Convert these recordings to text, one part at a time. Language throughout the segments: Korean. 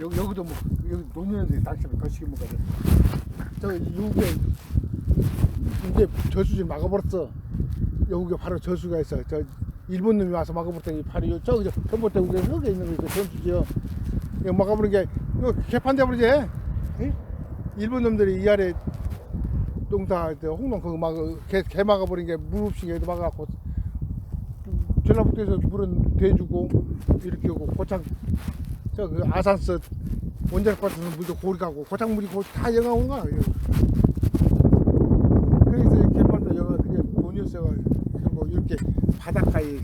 여기 여기도 뭐 여기 노년들이 당신을 거시기 먹거든. 저 여기에 이제 저수지 막아버렸어. 여기에 바로 저수가 있어. 저 일본 놈이 와서 막아버렸더니 바로 요 저기 저 전봇 대 우리 흙에 있는 거 저수지요. 이거 막아버린 게 이거 개판돼 버리지. 응? 일본 놈들이 이 아래 농사 때 홍동 그거 막개 개 막아버린 게 물 없이 얘도 막아갖고 전라북도에서 물은 대주고 이렇게 오고 고창 저 그 아산스 원자력 발전소 물도 고리 가고 고창 물이 고- 다 영하 오는 거야. 그래서 이 개판도 영하 그게 돈이었어요. 그리고 이렇게 바닷가에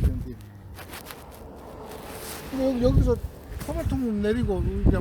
여기- 여기서 토마토 내리고 이제